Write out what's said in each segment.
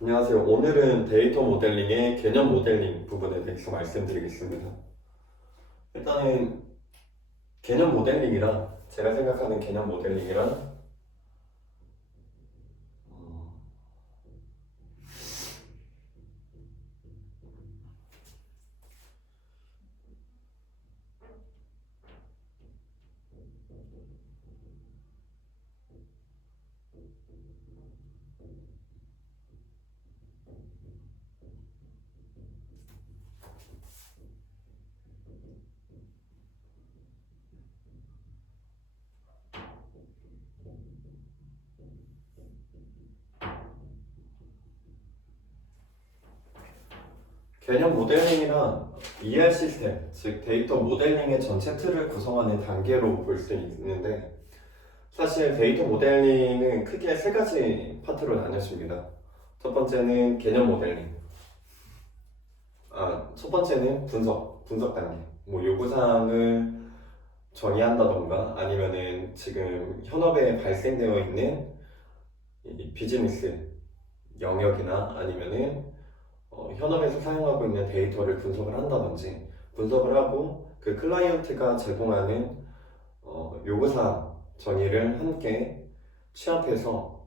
안녕하세요. 오늘은 데이터 모델링의 개념 모델링 부분에 대해서 말씀드리겠습니다. 일단은 개념 모델링이란 제가 생각하는 개념 모델링이란 개념 모델링이란 ER 시스템, 즉 데이터 모델링의 전체 틀을 구성하는 단계로 볼 수 있는데 사실 데이터 모델링은 크게 세 가지 파트로 나뉘어집니다. 첫 번째는 개념 모델링, 첫 번째는 분석 단계. 뭐 요구사항을 정의한다던가 아니면은 지금 현업에 발생되어 있는 이 비즈니스 영역이나 아니면은 현업에서 사용하고 있는 데이터를 분석을 한다든지 분석을 하고 그 클라이언트가 제공하는 요구사항 정의를 함께 취합해서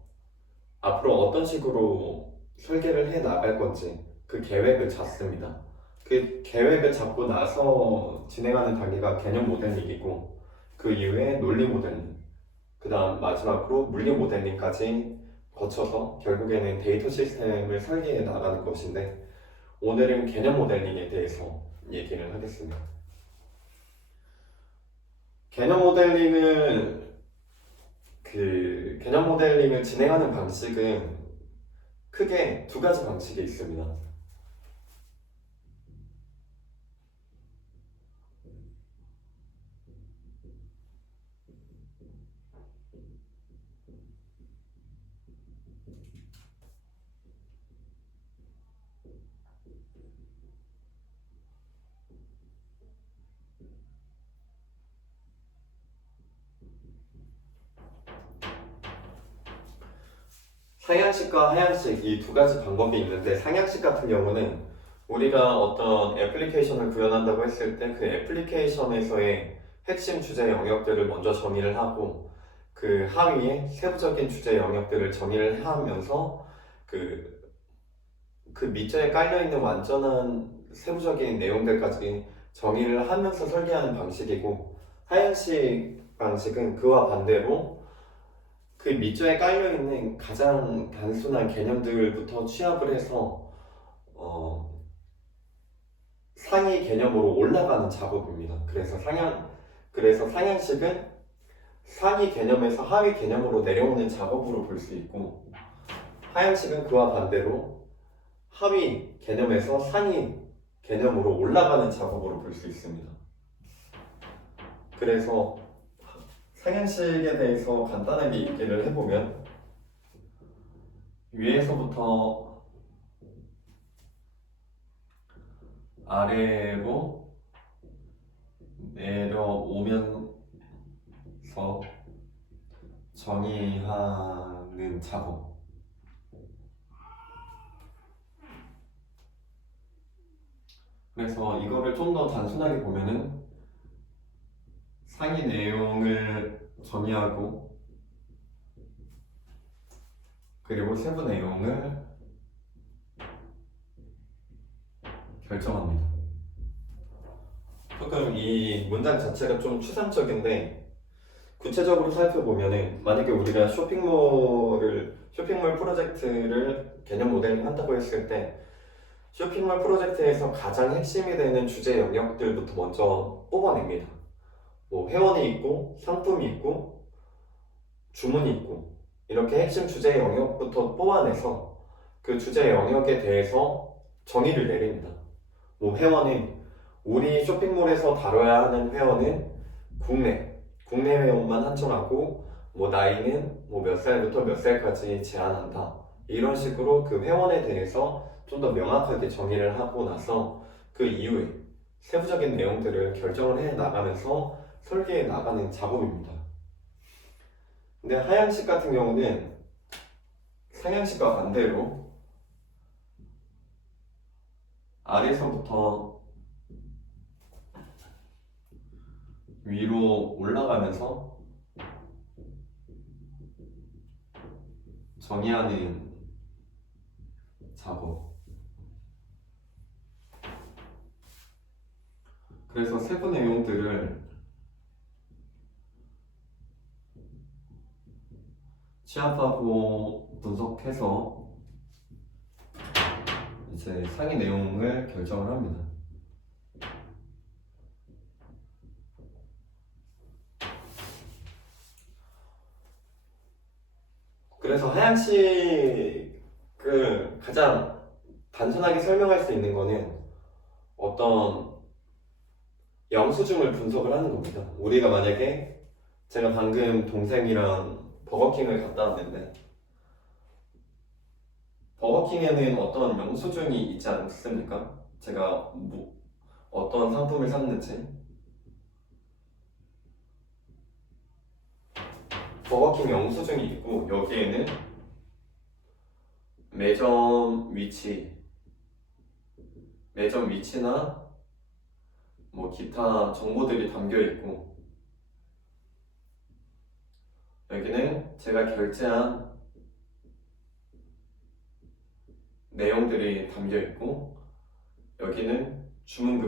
앞으로 어떤 식으로 설계를 해 나갈 건지 그 계획을 잡습니다. 그 계획을 잡고 나서 진행하는 단계가 개념 모델링이고 그 이후에 논리 모델링, 그 다음 마지막으로 물리 모델링까지 거쳐서 결국에는 데이터 시스템을 설계해 나가는 것인데 오늘은 개념 모델링에 대해서 얘기를 하겠습니다. 개념 모델링을 개념 모델링을 진행하는 방식은 크게 두 가지 방식이 있습니다. 상향식과 하향식 이 두 가지 방법이 있는데 상향식 같은 경우는 우리가 어떤 애플리케이션을 구현한다고 했을 때 그 애플리케이션에서의 핵심 주제 영역들을 먼저 정의를 하고 그 하위에 세부적인 주제 영역들을 정의를 하면서 그, 그 밑줄에 깔려있는 완전한 세부적인 내용들까지 정의를 하면서 설계하는 방식이고 하향식 방식은 그와 반대로 그 밑줄에 깔려있는 가장 단순한 개념들부터 취합을 해서 상위 개념으로 올라가는 작업입니다. 그래서 상향식은 상위 개념에서 하위 개념으로 내려오는 작업으로 볼 수 있고 하향식은 그와 반대로 하위 개념에서 상위 개념으로 올라가는 작업으로 볼 수 있습니다. 그래서 상향식에 대해서 간단하게 얘기를 해보면 위에서부터 아래로 내려오면서 정의하는 작업. 그래서 이거를 좀 더 단순하게 보면은 상위 내용을 정의하고 그리고 세부 내용을 결정합니다. 조금 이 문장 자체가 좀 추상적인데 구체적으로 살펴보면은 만약에 우리가 쇼핑몰 프로젝트를 개념 모델링 한다고 했을 때 쇼핑몰 프로젝트에서 가장 핵심이 되는 주제 영역들부터 먼저 뽑아냅니다. 뭐 회원이 있고 상품이 있고 주문이 있고 이렇게 핵심 주제 영역부터 뽑아내서 그 주제 영역에 대해서 정의를 내립니다. 뭐 회원은 우리 쇼핑몰에서 다뤄야 하는 회원은 국내 회원만 한정하고 뭐 나이는 뭐 몇 살부터 몇 살까지 제한한다. 이런 식으로 그 회원에 대해서 좀 더 명확하게 정의를 하고 나서 그 이후에 세부적인 내용들을 결정을 해 나가면서 설계해 나가는 작업입니다. 근데 하향식 같은 경우는 상향식과 반대로 아래서부터 위로 올라가면서 정의하는 작업. 그래서 세부 내용들을 취합하고 분석해서 이제 상위 내용을 결정을 합니다. 그래서 하향식을 가장 단순하게 설명할 수 있는 거는 어떤 영수증을 분석을 하는 겁니다. 우리가 만약에 제가 방금 동생이랑 버거킹을 갔다 왔는데 버거킹에는 어떤 영수증이 있지 않습니까? 제가 어떤 상품을 샀는지. 버거킹 영수증이 있고 여기에는 매점 위치나 뭐 기타 정보들이 담겨 있고 여기는 제가 결제한 내용들이 담겨 있고 여기는 주문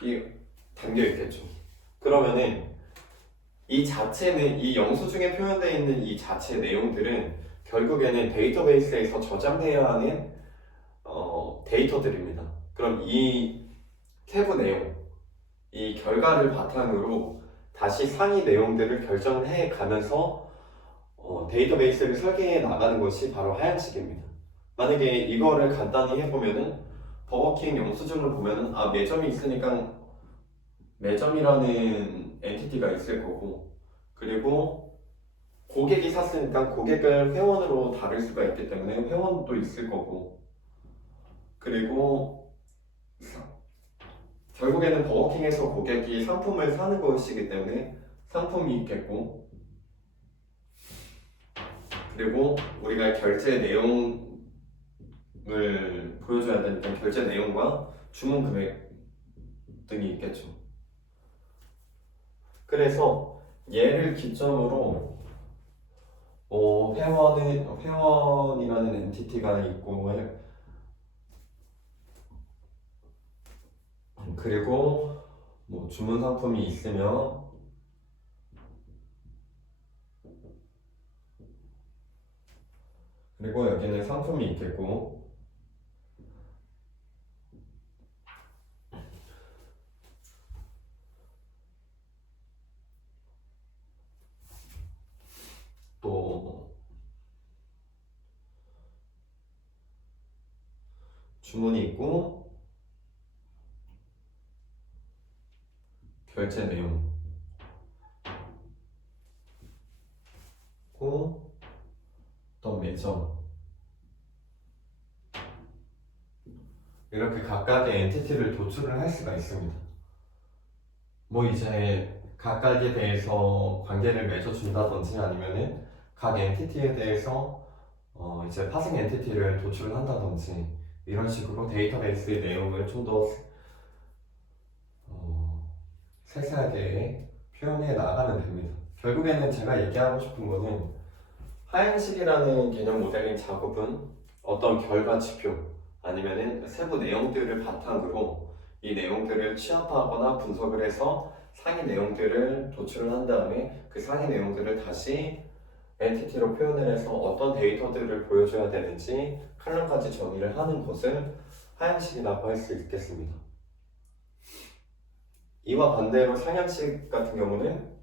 금액이 담겨 있겠죠. 그러면은 이 영수증에 표현되어 있는 이 자체 내용들은 결국에는 데이터베이스에서 저장되어야 하는 데이터들입니다. 그럼 이 탭브 내용, 이 결과를 바탕으로 다시 상위 내용들을 결정을 해 가면서 데이터베이스를 설계해 나가는 것이 바로 하향식입니다. 만약에 이거를 간단히 해보면은 버거킹 영수증을 보면은 매점이 있으니까 매점이라는 엔티티가 있을 거고 그리고 고객이 샀으니까 고객을 회원으로 다룰 수가 있기 때문에 회원도 있을 거고 그리고 결국에는 버거킹에서 고객이 상품을 사는 것이기 때문에 상품이 있겠고 그리고 우리가 결제 내용을 보여줘야 되니까 결제 내용과 주문 금액 등이 있겠죠. 그래서 얘를 기점으로 회원이라는 엔티티가 있고 그리고 뭐 주문 상품이 있으면 그리고 여기는 상품이 있겠고 또 주문이 있고 결제 내용 고 또 매점 이렇게 각각의 엔티티를 도출을 할 수가 있습니다. 뭐 이제 각각에 대해서 관계를 맺어준다든지 아니면은 각 엔티티에 대해서 이제 파생 엔티티를 도출을 한다든지 이런 식으로 데이터베이스의 내용을 좀 더 세세하게 표현해 나가면 됩니다. 결국에는 제가 얘기하고 싶은 거는 하향식이라는 개념 모델링 작업은 어떤 결과 지표 아니면은 세부 내용들을 바탕으로 이 내용들을 취합하거나 분석을 해서 상위 내용들을 도출을 한 다음에 그 상위 내용들을 다시 엔티티로 표현을 해서 어떤 데이터들을 보여줘야 되는지 칼럼까지 정의를 하는 것을 하향식이라고 할 수 있겠습니다. 이와 반대로 상향식 같은 경우는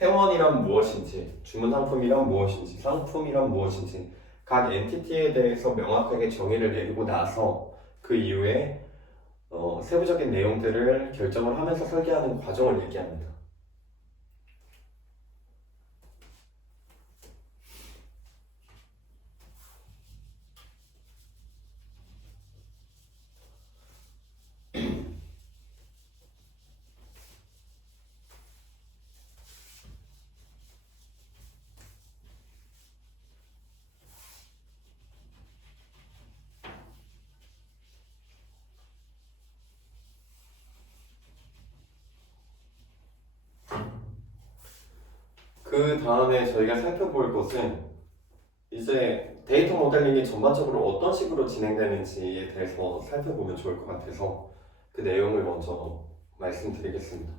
회원이란 무엇인지, 주문 상품이란 무엇인지, 상품이란 무엇인지 각 엔티티에 대해서 명확하게 정의를 내리고 나서 그 이후에 세부적인 내용들을 결정을 하면서 설계하는 과정을 얘기합니다. 그 다음에 저희가 살펴볼 것은 이제 데이터 모델링이 전반적으로 어떤 식으로 진행되는지에 대해서 살펴보면 좋을 것 같아서 그 내용을 먼저 말씀드리겠습니다.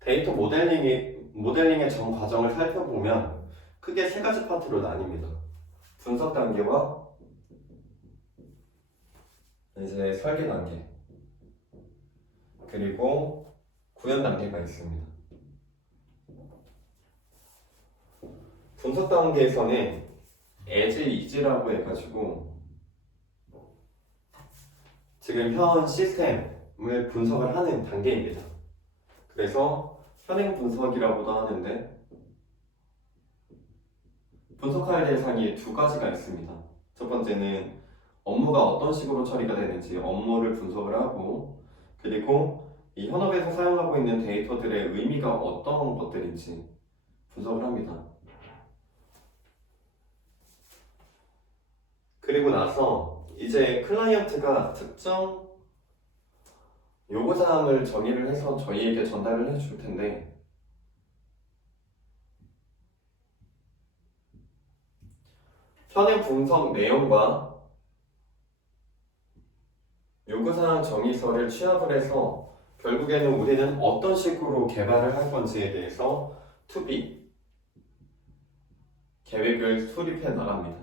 데이터 모델링의 전 과정을 살펴보면 크게 세 가지 파트로 나뉩니다. 분석 단계와 이제 설계 단계, 그리고 구현 단계가 있습니다. 분석 단계에서는 as is라고 해가지고 지금 현 시스템을 분석을 하는 단계입니다. 그래서 현행 분석이라고도 하는데 분석할 대상이 두 가지가 있습니다. 첫 번째는 업무가 어떤 식으로 처리가 되는지 업무를 분석을 하고, 그리고 이 현업에서 사용하고 있는 데이터들의 의미가 어떤 것들인지 분석을 합니다. 그리고 나서 이제 클라이언트가 특정 요구사항을 정의를 해서 저희에게 전달을 해줄 텐데, 현행 분석 내용과 요구사항 정의서를 취합을 해서 결국에는 우리는 어떤 식으로 개발을 할 건지에 대해서 투비 계획을 수립해 나갑니다.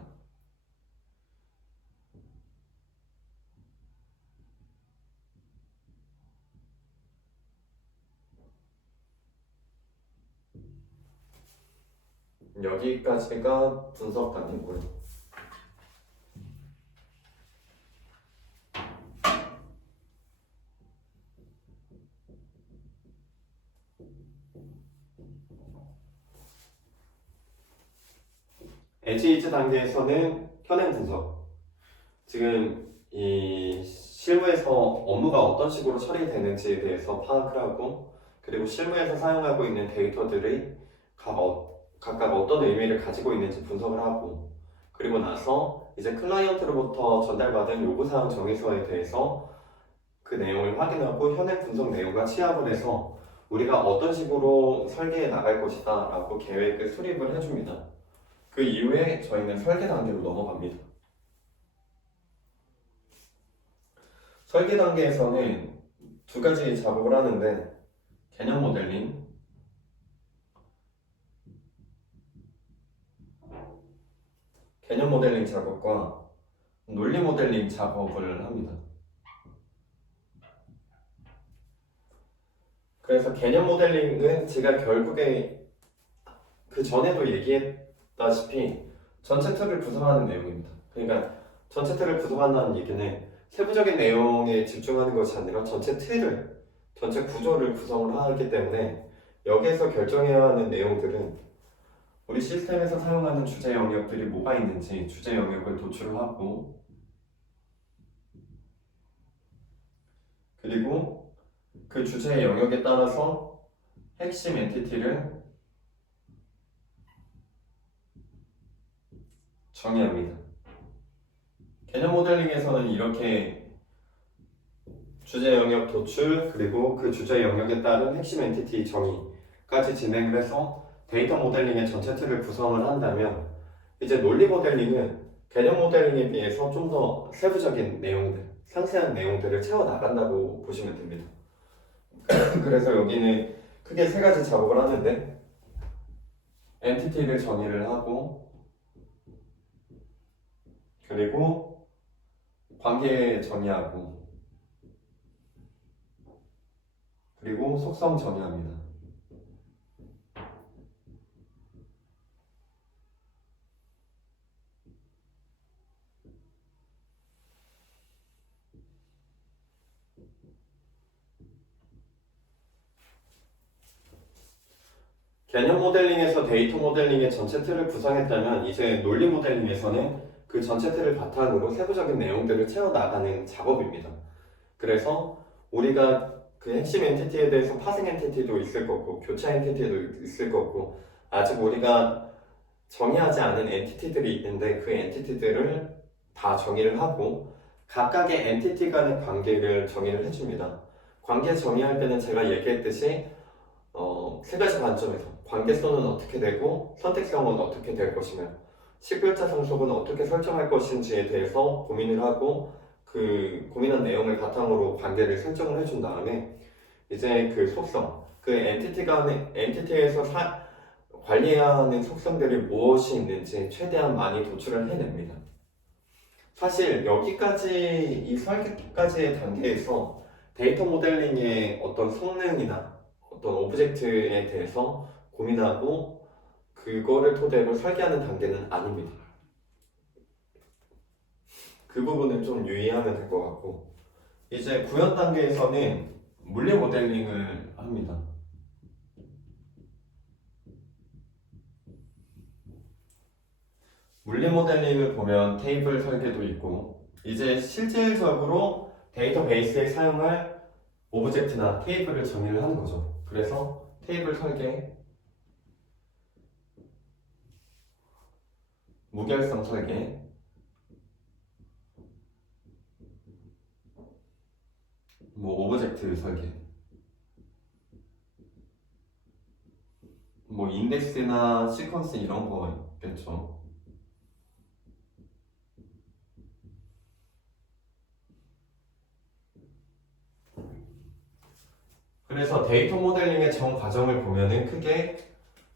여기까지가 분석 단계고요. 에지이즈 단계에서는 현행 분석, 지금 이 실무에서 업무가 어떤 식으로 처리되는지에 대해서 파악을 하고, 그리고 실무에서 사용하고 있는 데이터들이 각각 어떤 의미를 가지고 있는지 분석을 하고, 그리고 나서 이제 클라이언트로부터 전달받은 요구사항 정의서에 대해서 그 내용을 확인하고 현행 분석 내용과 취합을 해서 우리가 어떤 식으로 설계해 나갈 것이다 라고 계획을 수립을 해줍니다. 그 이후에 저희는 설계 단계로 넘어갑니다. 설계 단계에서는 두 가지 작업을 하는데, 개념 모델링 작업과 논리 모델링 작업을 합니다. 그래서 개념 모델링은 제가 결국에 그 전에도 얘기했다시피 전체 틀을 구성하는 내용입니다. 그러니까 전체 틀을 구성한다는 얘기는 세부적인 내용에 집중하는 것이 아니라 전체 틀을, 전체 구조를 구성을 하기 때문에 여기에서 결정해야 하는 내용들은 우리 시스템에서 사용하는 주제 영역들이 뭐가 있는지 주제 영역을 도출하고, 그리고 그 주제 영역에 따라서 핵심 엔티티를 정의합니다. 개념 모델링에서는 이렇게 주제 영역 도출, 그리고 그 주제 영역에 따른 핵심 엔티티 정의까지 진행을 해서 데이터 모델링의 전체 틀을 구성을 한다면, 이제 논리 모델링은 개념 모델링에 비해서 좀 더 세부적인 내용들, 상세한 내용들을 채워 나간다고 보시면 됩니다. 그래서 여기는 크게 세 가지 작업을 하는데, 엔티티를 정의를 하고, 그리고 관계 정의하고, 그리고 속성 정의합니다. 개념 모델링에서 데이터 모델링의 전체 틀을 구성했다면, 이제 논리 모델링에서는 그 전체 틀을 바탕으로 세부적인 내용들을 채워나가는 작업입니다. 그래서 우리가 그 핵심 엔티티에 대해서 파생 엔티티도 있을 거고 교차 엔티티도 있을 거고, 아직 우리가 정의하지 않은 엔티티들이 있는데 그 엔티티들을 다 정의를 하고 각각의 엔티티 간의 관계를 정의를 해줍니다. 관계 정의할 때는 제가 얘기했듯이 세 가지 관점에서 관계성은 어떻게 되고 선택성은 어떻게 될 것이며 식별자 상속은 어떻게 설정할 것인지에 대해서 고민을 하고 그 고민한 내용을 바탕으로 관계를 설정을 해준 다음에 이제 그 속성, 그 엔티티 간의 엔티티에서 관리해야 하는 속성들이 무엇이 있는지 최대한 많이 도출을 해냅니다. 사실 여기까지 이 설계까지의 단계에서 데이터 모델링의 어떤 성능이나 어떤 오브젝트에 대해서 고민하고 그거를 토대로 설계하는 단계는 아닙니다. 그 부분은 좀 유의하면 될 것 같고 이제 구현 단계에서는 물리 모델링을 합니다. 물리 모델링을 보면 테이블 설계도 있고 이제 실질적으로 데이터베이스에 사용할 오브젝트나 테이블을 정의를 하는 거죠. 그래서 테이블 설계, 무결성 설계, 뭐 오브젝트 설계, 뭐 인덱스나 시퀀스 이런 거 있겠죠. 그래서 데이터 모델링의 전 과정을 보면은 크게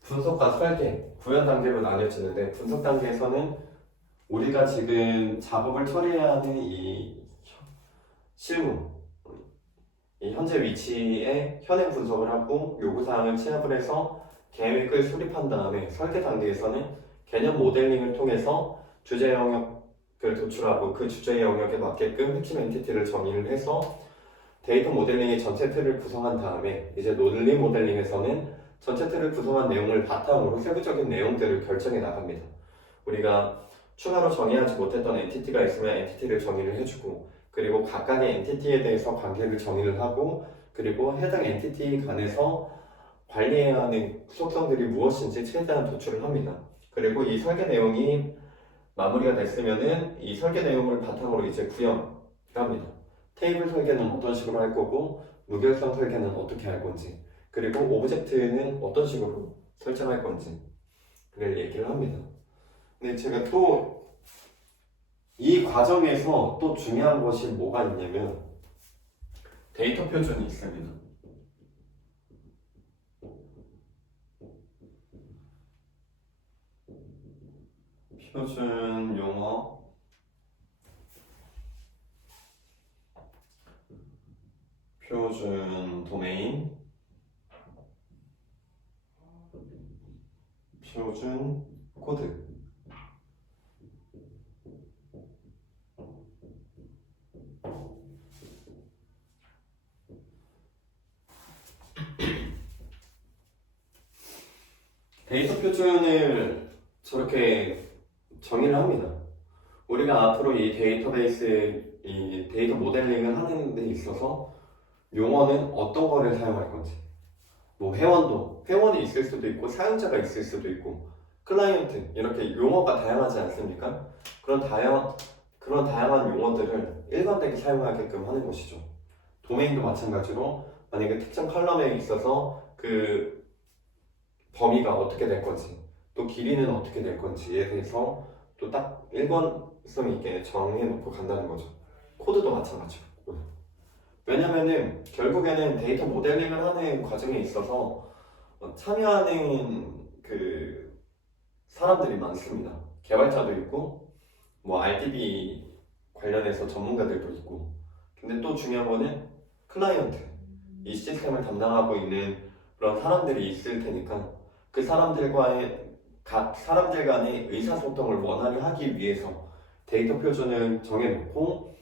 분석과 설계, 구현 단계로 나뉘어지는데 분석 단계에서는 우리가 지금 작업을 처리해야 하는 이 실무, 이 현재 위치에 현행 분석을 하고 요구사항을 취합을 해서 계획을 수립한 다음에 설계 단계에서는 개념 모델링을 통해서 주제 영역을 도출하고 그 주제 영역에 맞게끔 핵심 엔티티를 정의를 해서 데이터 모델링의 전체 틀을 구성한 다음에 이제 논리 모델링에서는 전체 틀을 구성한 내용을 바탕으로 세부적인 내용들을 결정해 나갑니다. 우리가 추가로 정의하지 못했던 엔티티가 있으면 엔티티를 정의를 해주고 그리고 각각의 엔티티에 대해서 관계를 정의를 하고 그리고 해당 엔티티 간에서 관리해야 하는 속성들이 무엇인지 최대한 도출을 합니다. 그리고 이 설계 내용이 마무리가 됐으면은 이 설계 내용을 바탕으로 이제 구현을 합니다. 테이블 설계는 어떤 식으로 할 거고 무결성 설계는 어떻게 할 건지 그리고 오브젝트는 어떤 식으로 설정할 건지 그걸 얘기를 합니다. 근데 제가 또 이 과정에서 또 중요한 것이 뭐가 있냐면 데이터 표준이 있습니다. 표준 용어, 표준 도메인, 표준 코드. 데이터 표준을 저렇게 정의를 합니다. 우리가 앞으로 이 데이터베이스, 이 데이터 모델링을 하는 데 있어서 용어는 어떤 거를 사용할 건지 뭐 회원이 있을 수도 있고 사용자가 있을 수도 있고 클라이언트 이렇게 용어가 다양하지 않습니까? 그런 다양한 용어들을 일관되게 사용하게끔 하는 것이죠. 도메인도 마찬가지로 만약에 특정 컬럼에 있어서 그 범위가 어떻게 될 건지 또 길이는 어떻게 될 건지에 대해서 또 딱 일관성 있게 정해놓고 간다는 거죠. 코드도 마찬가지고. 왜냐면은 결국에는 데이터 모델링을 하는 과정에 있어서 참여하는 그 사람들이 많습니다. 개발자도 있고 뭐 RDB 관련해서 전문가들도 있고 근데 또 중요한 거는 클라이언트 이 시스템을 담당하고 있는 그런 사람들이 있을 테니까 그 사람들과의 각 사람들 간의 의사소통을 원활히 하기 위해서 데이터 표준을 정해놓고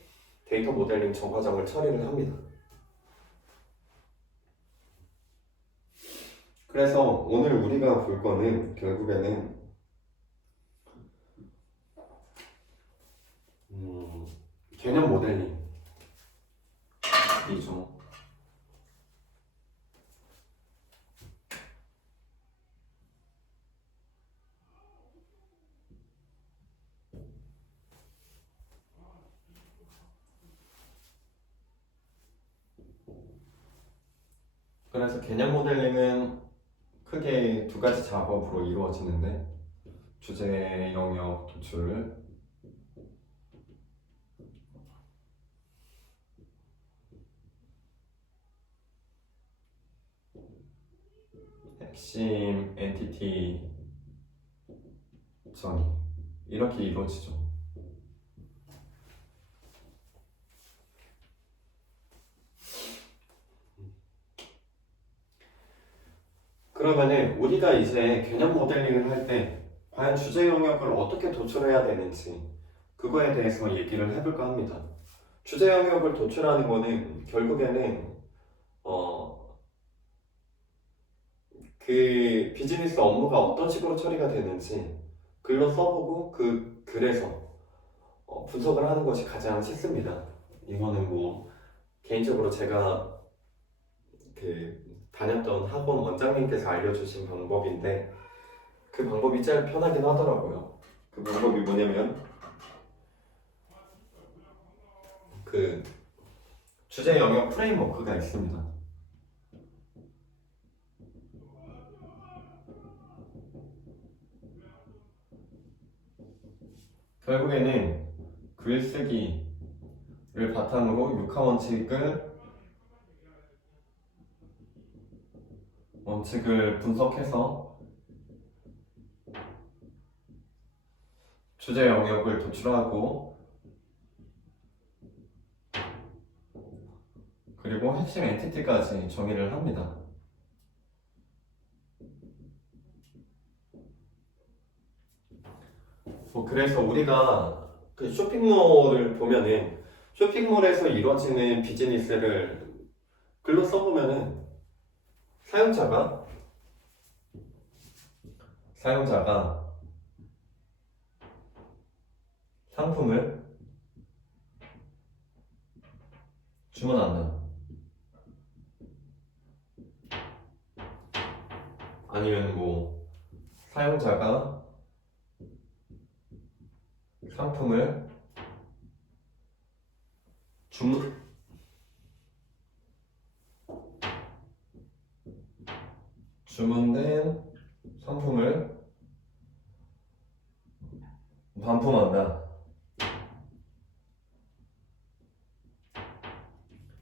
데이터 모델링 전 과정을 처리를 합니다. 그래서 오늘 우리가 볼 거는 결국에는 개념 모델링이죠. 그래서 개념 모델링은 크게 두 가지 작업으로 이루어지는데 주제 영역 도출, 핵심 엔티티 정의 이렇게 이루어지죠. 그러면은 우리가 이제 개념 모델링을 할 때 과연 주제 영역을 어떻게 도출해야 되는지 그거에 대해서 얘기를 해볼까 합니다. 주제 영역을 도출하는 거는 결국에는 그 비즈니스 업무가 어떤 식으로 처리가 되는지 글로 써보고 그 글에서 분석을 하는 것이 가장 쉽습니다. 이거는 뭐 개인적으로 제가 그 다녔던 학원 원장님께서 알려주신 방법인데 그 방법이 제일 편하긴 하더라고요. 그 방법이 뭐냐면 그 주제 영역 프레임워크가 있습니다. 결국에는 글쓰기를 바탕으로 육하 원칙을 분석해서 주제 영역을 도출하고 그리고 핵심 엔티티까지 정의를 합니다. 그래서 우리가 그 쇼핑몰을 보면은 쇼핑몰에서 이루어지는 비즈니스를 글로 써보면은 사용자가 상품을 주문한다. 아니면 뭐 사용자가 상품을 주문된 상품을 반품한다.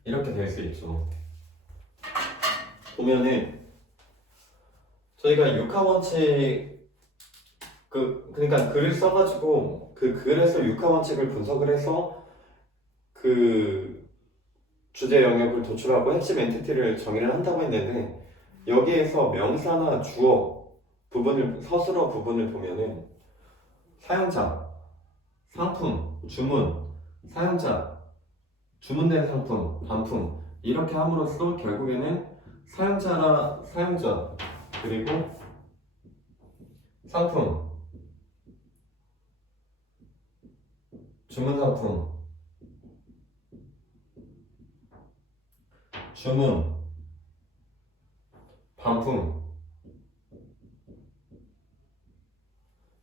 이렇게 될 수 있죠. 보면은 저희가 육하 원칙 그러니까 글을 써가지고 그 글에서 육하 원칙을 분석을 해서 그 주제 영역을 도출하고 핵심 엔티티를 정의를 한다고 했는데 여기에서 명사나 주어 부분을 서술어 부분을 보면은 사용자, 상품, 주문, 사용자, 주문된 상품, 반품 이렇게 함으로써 결국에는 사용자 그리고 상품, 주문 상품, 주문, 반품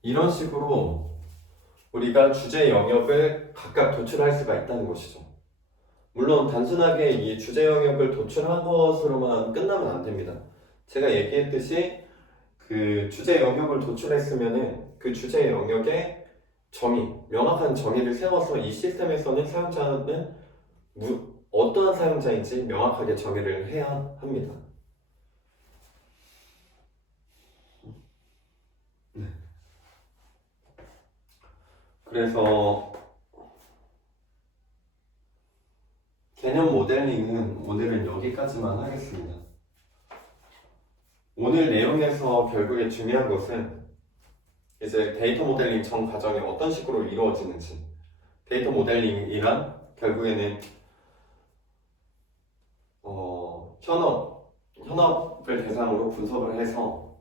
이런 식으로 우리가 주제 영역을 각각 도출할 수가 있다는 것이죠. 물론 단순하게 이 주제 영역을 도출한 것으로만 끝나면 안 됩니다. 제가 얘기했듯이 그 주제 영역을 도출했으면은 그 주제 영역의 명확한 정의를 세워서 이 시스템에서는 사용자는 어떠한 사용자인지 명확하게 정의를 해야 합니다. 그래서 개념 모델링은 오늘은 여기까지만 하겠습니다. 오늘 내용에서 결국에 중요한 것은 이제 데이터 모델링 전 과정이 어떤 식으로 이루어지는지 데이터 모델링이란 결국에는 현업을 대상으로 분석을 해서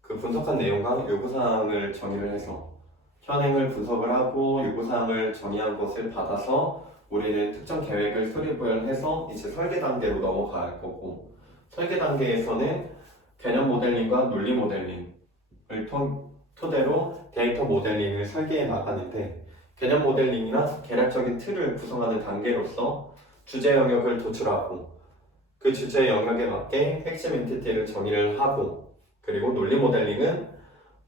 그 분석한 내용과 요구사항을 정의를 해서 현행을 분석을 하고 요구사항을 정의한 것을 받아서 우리는 특정 계획을 수립을 해서 이제 설계 단계로 넘어갈 거고 설계 단계에서는 개념 모델링과 논리 모델링을 토대로 데이터 모델링을 설계해 나가는데 개념 모델링이나 계략적인 틀을 구성하는 단계로서 주제 영역을 도출하고 그 주제 영역에 맞게 핵심 엔티티를 정의를 하고, 그리고 논리 모델링은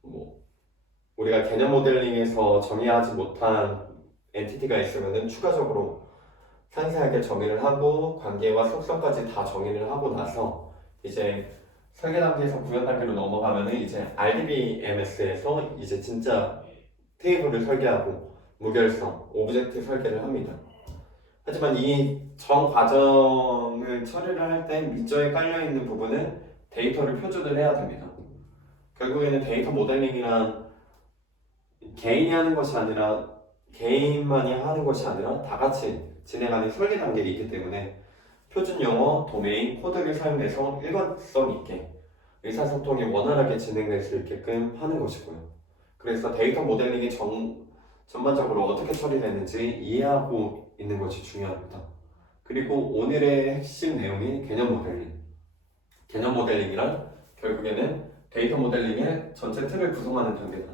뭐 우리가 개념 모델링에서 정의하지 못한 엔티티가 있으면 추가적으로 상세하게 정의를 하고 관계와 속성까지 다 정의를 하고 나서 이제 설계 단계에서 구현 단계로 넘어가면은 이제 RDBMS에서 이제 진짜 테이블을 설계하고 무결성, 오브젝트 설계를 합니다. 하지만 이 전 과정을 처리를 할 때 밑줄에 깔려있는 부분은 데이터를 표준을 해야 됩니다. 결국에는 데이터 모델링이란 개인이 하는 것이 아니라 개인만이 하는 것이 아니라 다 같이 진행하는 설계 단계에 있기 때문에 표준 용어, 도메인, 코드를 사용해서 일관성 있게 의사소통이 원활하게 진행될 수 있게끔 하는 것이고요. 그래서 데이터 모델링이 전반적으로 어떻게 처리되는지 이해하고 있는 것이 중요합니다. 그리고 오늘의 핵심 내용이 개념 모델링. 개념 모델링이란 결국에는 데이터 모델링의 전체 틀을 구성하는 단계다.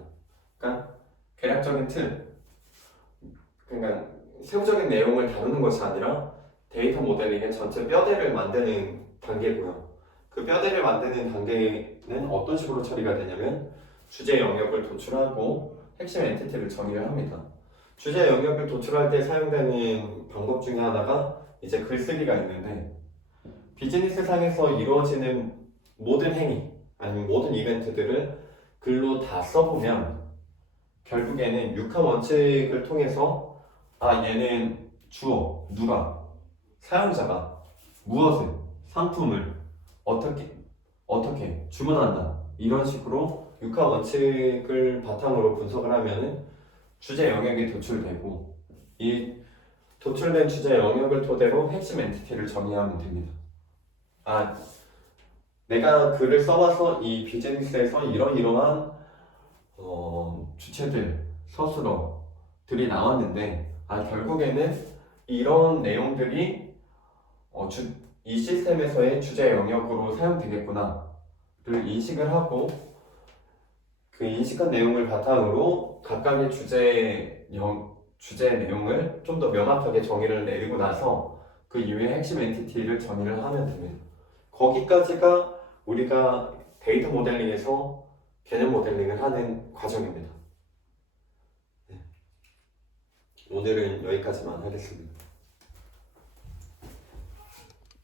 그러니까 계략적인 틀, 그러니까 세부적인 내용을 다루는 것이 아니라 데이터 모델링의 전체 뼈대를 만드는 단계고요. 그 뼈대를 만드는 단계는 어떤 식으로 처리가 되냐면 주제 영역을 도출하고 핵심 엔티티를 정의를 합니다. 주제 영역을 도출할 때 사용되는 방법 중에 하나가 이제 글쓰기가 있는데 비즈니스 상에서 이루어지는 모든 행위 아니면 모든 이벤트들을 글로 다 써보면 결국에는 육하 원칙을 통해서 얘는 주어, 누가, 사용자가 무엇을, 상품을 어떻게 주문한다 이런 식으로 육하 원칙을 바탕으로 분석을 하면은 주제 영역이 도출되고 이 도출된 주제 영역을 토대로 핵심 엔티티를 정의하면 됩니다. 내가 글을 써와서 이 비즈니스에서 이러이러한 주체들, 서술어들이 나왔는데 결국에는 이런 내용들이 이 시스템에서의 주제 영역으로 사용되겠구나를 인식을 하고 그 인식한 내용을 바탕으로 각각의 주제 내용을 좀 더 명확하게 정의를 내리고 나서 그 이후에 핵심 엔티티를 정의를 하면 됩니다. 거기까지가 우리가 데이터 모델링에서 개념 모델링을 하는 과정입니다. 오늘은 여기까지만 하겠습니다.